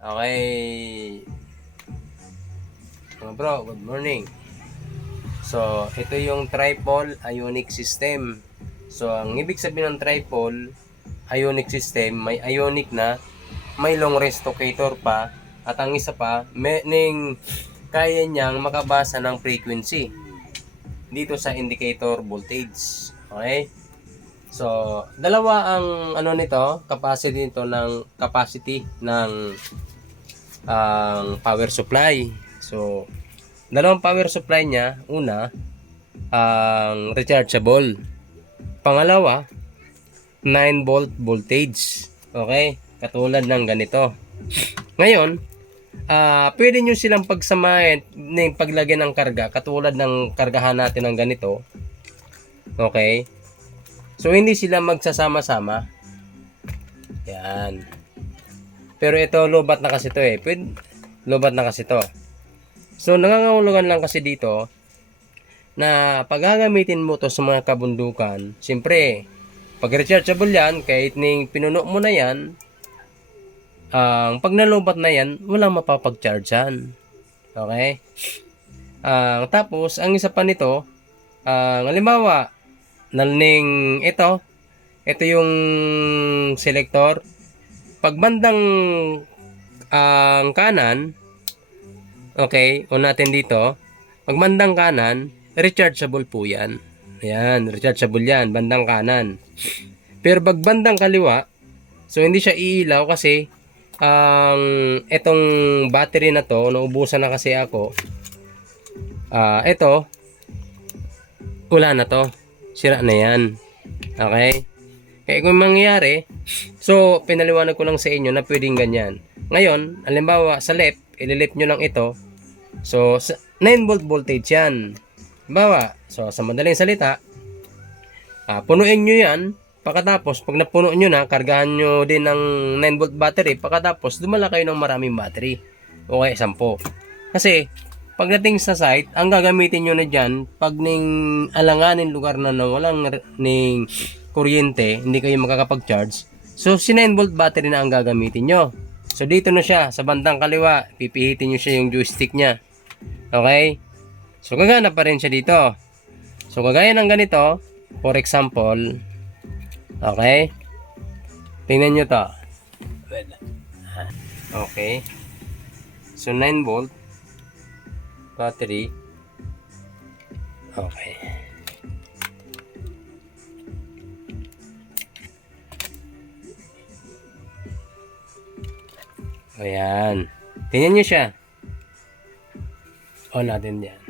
Okay, mga bro, good morning. So, ito yung tripole ionic system. So, ang ibig sabihin ng tripole ionic system, may ionic na, may long range locator pa, at ang isa pa, kaya niyang makabasa ng frequency dito sa indicator voltage. Okay? So, dalawa ang capacity ng ang power supply. So, dalawang power supply niya. Una, ang rechargeable. Pangalawa, 9 volt voltage. Okay? Katulad ng ganito. Ngayon, pwede nyo silang pagsamahin ng paglagyan ng karga. Katulad ng kargahan natin ng ganito. Okay? So, hindi sila magsasama-sama. Yan. Pero ito, lobat na kasi to eh. Lobat na kasi to. So, nangangahulugan lang kasi dito na pag gagamitin mo to sa mga kabundukan, siyempre, pag rechargeable yan, kahit ning pinuno mo na yan, pag nalobat na yan, walang mapapag-chargean. Okay? Tapos, ang isa pa nito, halimbawa, nalning ito yung selector. Pag bandang kanan, okay, o natin dito, pag bandang kanan, rechargeable po yan. Ayan, rechargeable yan, bandang kanan. Pero pag bandang kaliwa, so hindi siya iilaw kasi itong battery na to, naubusan na kasi ako. Ito, wala na to. Sira na yan. Okay? Kaya kung mangyayari, so pinaliwanag ko lang sa inyo na pwedeng ganyan. Ngayon, halimbawa sa left, ililip nyo lang ito. So, 9 volt voltage yan. Halimbawa, so sa madaling salita, punuin nyo yan. Pagkatapos, pag napuno nyo na, kargahan nyo din ng 9 volt battery. Pagkatapos, dumala kayo ng maraming battery. Okay, 10. Kasi, pagdating sa site, ang gagamitin nyo na dyan, pag ning alanganin lugar na walang ning kuryente, hindi kayo makakapag-charge. So, si 9 volt battery na ang gagamitin nyo. So, dito na siya, sa bandang kaliwa, pipihitin nyo siya yung joystick niya. Okay? So, gagana pa rin siya dito. So, kagaya ng ganito, for example, okay? Tingnan nyo to. Okay. So, 9 volt battery. Okay. Ayan. Tingnan nyo siya. On natin yan.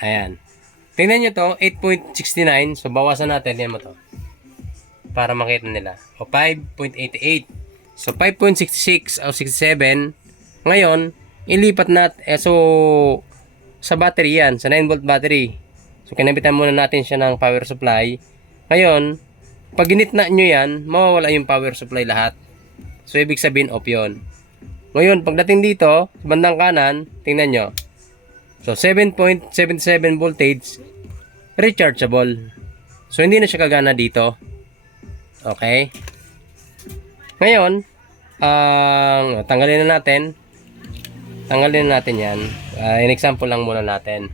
Ayan. Tingnan nyo to, 8.69. So, bawasan natin. Yan mo to. Para makita nila. O, 5.88. So, 5.66 o 67. Ngayon, ilipat natin. So, sa battery yan. Sa 9 volt battery. So, kinabitan muna natin siya ng power supply. Ngayon, pag ginitna nyo yan, mawawala yung power supply lahat. So, ibig sabihin off yun. Ngayon, pagdating dito, sa bandang kanan, tingnan nyo. So, 7.77 voltage, rechargeable. So, hindi na siya kagana dito. Okay? Ngayon, tanggalin na natin. Tanggalin na natin yan. In example lang muna natin.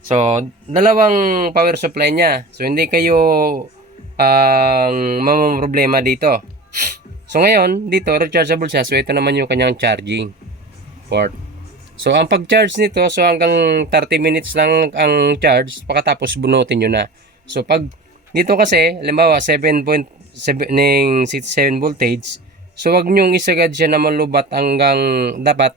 So, dalawang power supply niya. So, hindi kayo problema dito. So ngayon, dito rechargeable siya. So ito naman yung kanyang charging port. So ang pag-charge nito, so hanggang 30 minutes lang ang charge, pagkatapos bunutin nyo na. So pag dito kasi, halimbawa 7.67 voltage, so wag nyong isagad siya na malubat hanggang dapat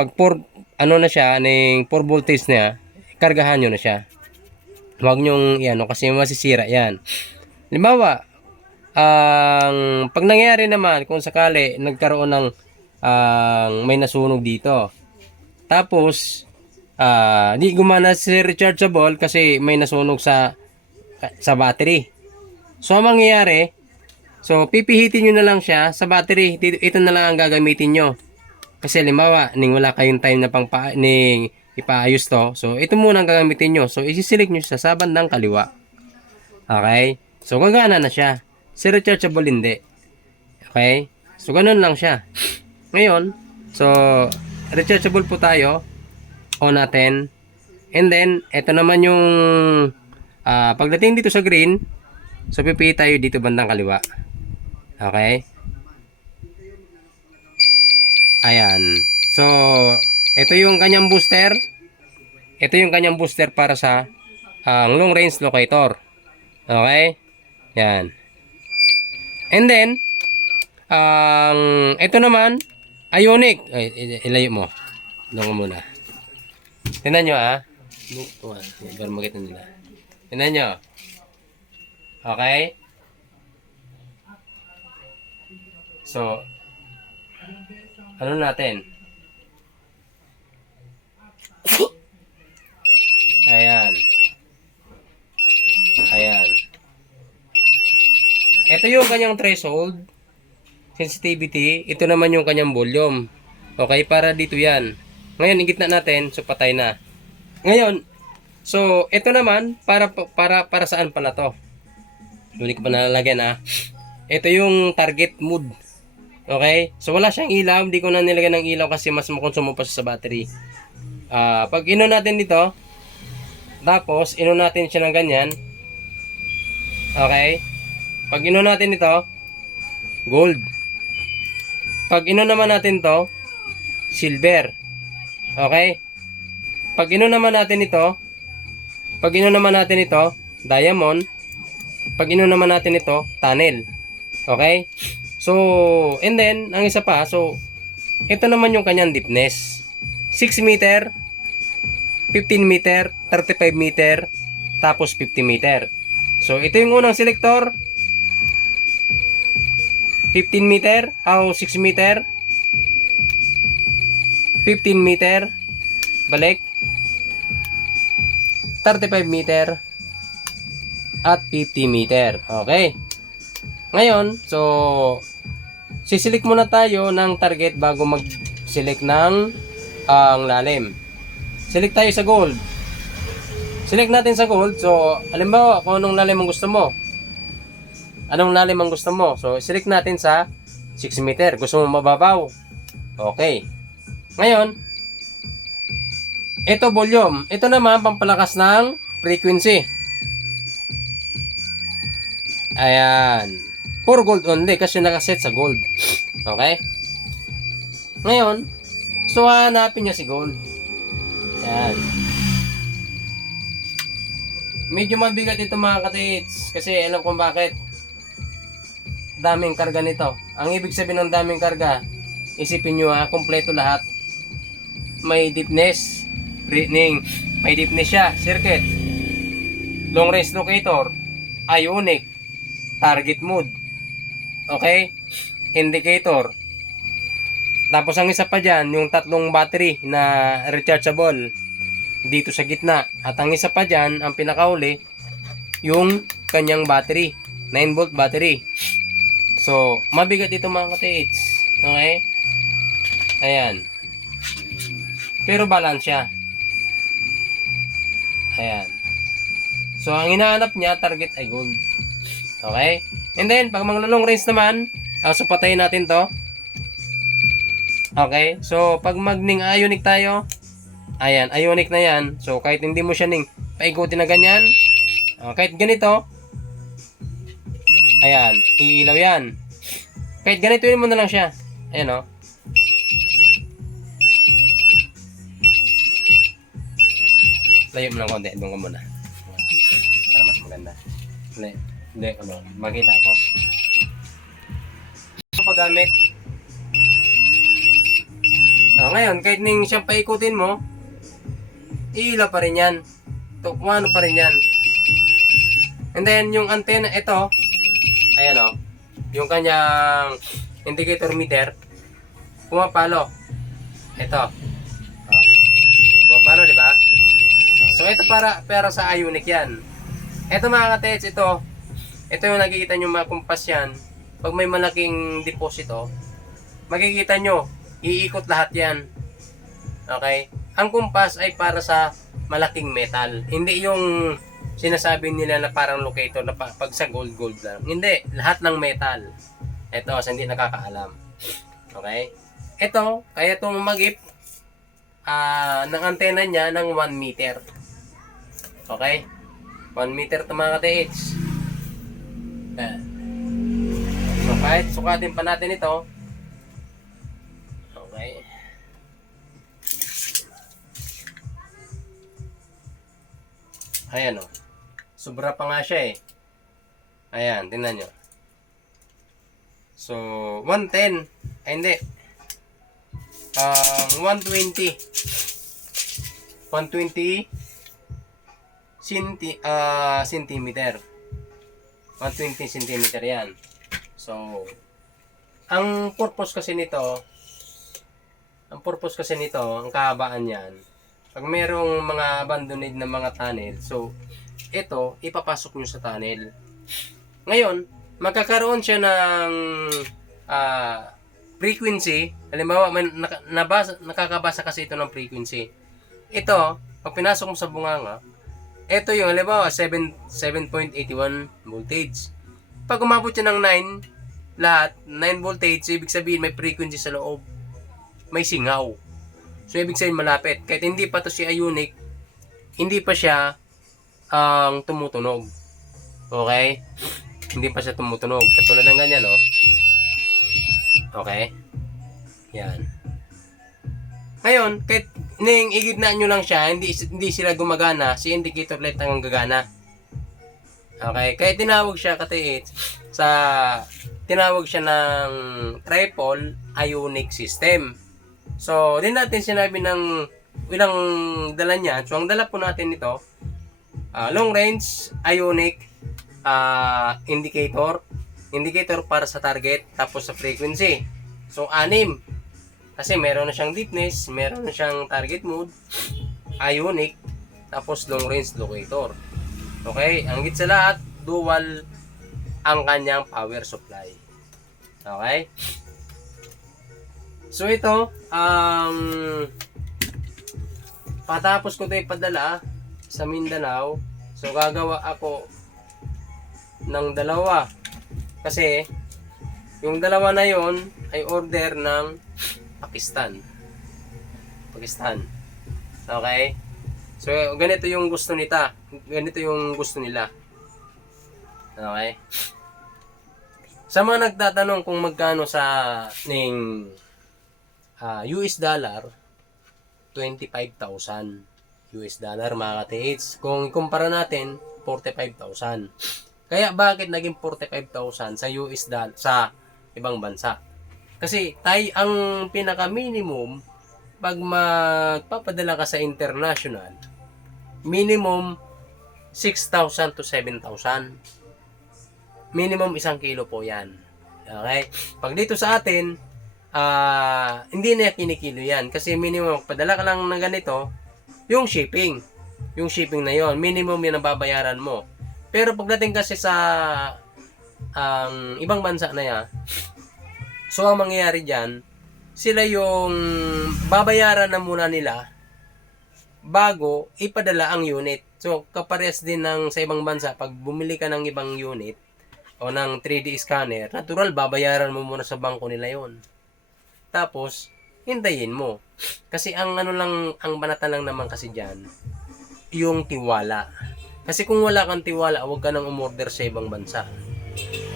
pag 4 na siya, 4 voltage na, kargahan nyo na siya. Wag nyong kasi masisira yan. Halimbawa, pag nangyari naman, kung sakali nagkaroon ng may nasunog dito, tapos di gumana si rechargeable kasi may nasunog sa battery. So, ang mangyayari, so pipihitin nyo na lang siya sa battery. Ito na lang ang gagamitin nyo. Kasi halimbawa, wala kayong time na ipaayos to. So, ito muna ang gagamitin nyo. So, isi-select nyo siya sa bandang kaliwa. Okay? So, gagana na siya. Si rechargeable hindi. Okay? So, ganun lang siya. Ngayon, so, rechargeable po tayo. On natin. And then, ito naman yung pagdating dito sa green, so pipili tayo dito bandang kaliwa. Okay? Ayan. So, ito yung kanyang booster. Ito yung kanyang booster para sa long range locator. Okay? Yan. And then, ito naman, ionic. Ay, ilayo mo. Doon muna. Tingnan nyo para makita nila. Tingnan nyo. Okay? So, ano natin? Ayan. Ayan. Ito yung kanyang threshold, sensitivity. Ito naman yung kanyang volume. Okay, para dito yan. Ngayon, igit na natin, so patay na. Ngayon, so ito naman, para saan pala to? Hindi ko pa nalalagyan Ito yung target mode. Okay? So wala siyang ilaw, hindi ko na nilagyan ng ilaw kasi mas makonsumo pa siya sa battery. Pag ino natin dito, tapos ino natin siya ng ganyan. Okay? Pag ino natin ito, gold. Pag ino naman natin to, silver. Okay? Pag ino naman natin ito, diamond. Pag ino naman natin ito, tunnel. Okay? So, and then, ang isa pa, so, ito naman yung kanyang deepness. 6 meter, 15 meter, 35 meter, tapos 50 meter. So, ito yung unang selector. 15 meter, 6 meter, 15 meter, balik, 35 meter, at 50 meter. Okay. Ngayon, so, sisilik muna tayo ng target bago mag-select ng lalim. Select tayo sa gold. Select natin sa gold. So, halimbawa, kung anong lalim ang gusto mo. So, select natin sa 6 meter. Gusto mo mababaw. Okay. Ngayon, ito volume. Ito naman, pampalakas ng frequency. Ayan. For gold only kasi nakaset sa gold. Okay? Ngayon, so hanapin niya si gold. Ayan. Medyo mabigat ito mga katits kasi alam kung bakit. Daming karga nito. Ang ibig sabihin ng daming karga, isipin nyo kompleto lahat. May deepness, may deepness siya, circuit, long range locator, ionic, target mode, okay, indicator. Tapos ang isa pa dyan, yung tatlong battery na rechargeable dito sa gitna. At ang isa pa dyan, ang pinakauli, yung kanyang battery, 9 volt battery. So, mabigat ito mga katits. Okay? Ayan. Pero balance siya. Ayan. So, ang hinahanap niya, target ay gold. Okay? And then, pag mga long range naman, so patayin natin to. Okay? So, pag magning ionic tayo, ayan, ionic na yan. So, kahit hindi mo siya paikutin na ganyan, kahit ganito, ayan, iilaw yan. Kahit ganito yun mo na lang siya. Ayan layo mo lang konti, doon ka muna. Para mas maganda. Hindi, makita ko. Paggamit. Ngayon, kahit ning siyang paikutin mo, iilaw pa rin yan. Ano pa rin yan. And then, yung antenna, ito, ayan yung kanyang indicator meter, pumapalo. Ito. Pumapalo, di ba? So, ito para sa ionic yan. Ito mga katets, ito yung nakikita nyo mga kumpas yan. Pag may malaking deposito, makikita nyo, iikot lahat yan. Okay? Ang kumpas ay para sa malaking metal. Hindi yung sinasabi nila na parang locator na pag sa gold lang. Hindi, lahat ng metal. Ito, sa hindi nakakaalam. Okay? Ito, kaya itong magip, ng antena niya ng 1 meter. Okay? 1 meter ito mga ka-TH. Ayan. So, kahit sukatin pa natin ito, okay? Ayan o. Sobra pa nga siya eh. Ayan, tingnan nyo. So, 110. Ay, hindi. 120. 120 centimeter. 120 centimeter yan. So, ang purpose kasi nito, ang kahabaan yan, pag merong mga abandoned na mga tunnel, so, ito, ipapasok nyo sa tunnel. Ngayon, magkakaroon siya ng frequency. Halimbawa, nakakabasa kasi ito ng frequency. Ito, pag pinasok mo sa bunganga, ito yung, halimbawa, 7.81 voltage. Pag umabot siya ng 9, lahat, 9 voltage, so ibig sabihin may frequency sa loob. May singaw. So, ibig sabihin malapit. Kahit hindi pa to si ionic, hindi pa siya ang tumutunog. Okay? Hindi pa siya tumutunog. Katulad ng ganyan, no? Okay? Yan. Ngayon, kahit igitnaan nyo lang siya, hindi sila gumagana, si indicator light ang gagana. Okay? Kaya tinawag siya, tinawag siya ng triple ionic system. So, din natin sinabi ng ilang dala niya. So, ang dala po natin ito, long range ionic indicator para sa target, tapos sa frequency. So, 6. Kasi meron na siyang deepness, meron na siyang target mode, ionic, tapos long range locator. Okay? Ang higit sa lahat, dual ang kanyang power supply. Okay? So ito, patapos ko ito ipadala sa Mindanao, so gagawa ako ng dalawa. Kasi, yung dalawa na yon ay order ng Pakistan. Okay? So, ganito yung gusto nila. Ganito yung gusto nila. Okay? Sa mga nagtatanong kung magkano sa US dollar, 25,000 US dollar mga ka-TH. Kung ikumpara natin, 45,000. Kaya bakit naging 45,000 sa US dollar sa ibang bansa? Kasi ang pinaka-minimum pag magpapadala ka sa international, minimum 6,000 to 7,000. Minimum 1 kilo po yan. Okay? Pag dito sa atin, hindi na kinikilo yan. Kasi minimum, padala ka lang ng ganito, yung shipping. Yung shipping na yon, minimum yan ang babayaran mo. Pero pagdating kasi sa ibang bansa na yan, so ang mangyayari dyan, sila yung babayaran na muna nila bago ipadala ang unit. So kapares din ng sa ibang bansa, pag bumili ka ng ibang unit o ng 3D scanner, natural babayaran mo muna sa bangko nila yon. Tapos, hintayin mo. Kasi ang banatan lang naman kasi dyan, yung tiwala. Kasi kung wala kang tiwala, huwag ka nang umorder sa ibang bansa.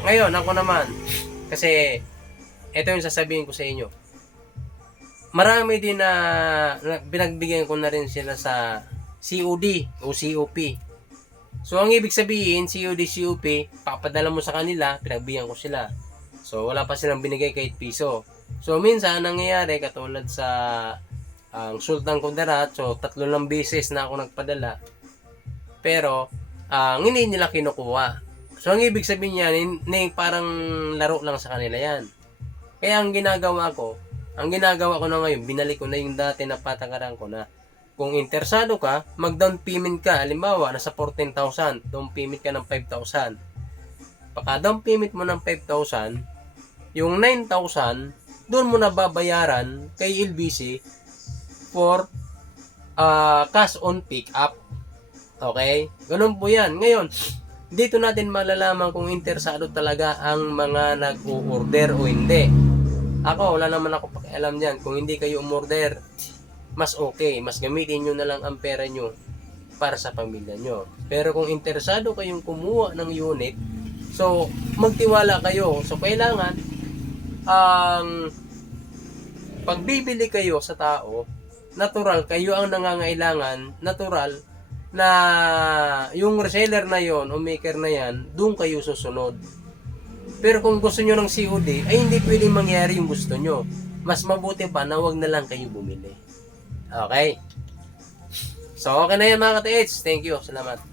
Ngayon, ako naman, kasi, ito yung sasabihin ko sa inyo. Marami din na pinagbigyan ko na rin sila sa COD o COP. So, ang ibig sabihin, COD, COP, papadala mo sa kanila, pinagbigyan ko sila. So, wala pa silang binigay kahit piso. So, minsan, nangyayari, katulad sa Sultan Kudarat, so, 3 lang beses na ako nagpadala. Pero, hindi nila kinukuha. So, ang ibig sabihin yan, parang laro lang sa kanila yan. Kaya, ang ginagawa ko na ngayon, binalik ko na yung dati na patakaran ko na, kung interesado ka, mag-down payment ka. Halimbawa, nasa 14,000, down payment ka ng 5,000. Pagka down payment mo ng 5,000, yung 9,000, doon mo na babayaran kay LBC for cash on pick up. Okay? Ganun po yan. Ngayon, dito natin malalaman kung interesado talaga ang mga nag-o-order o hindi. Ako, wala naman ako pakialam dyan. Kung hindi kayo umorder, mas okay. Mas gamitin nyo na lang ang pera nyo para sa pamilya nyo. Pero kung interesado kayong kumuha ng unit, so magtiwala kayo. So kailangan ang pagbibili kayo sa tao, natural kayo ang nangangailangan, natural na yung reseller na yon o maker na yan, doon kayo susunod. Pero kung gusto nyo ng COD, ay hindi pwedeng mangyari yung gusto nyo. Mas mabuti pa na wag na lang kayo bumili. Okay? So, okay na yan mga ka-TH. Thank you. Salamat.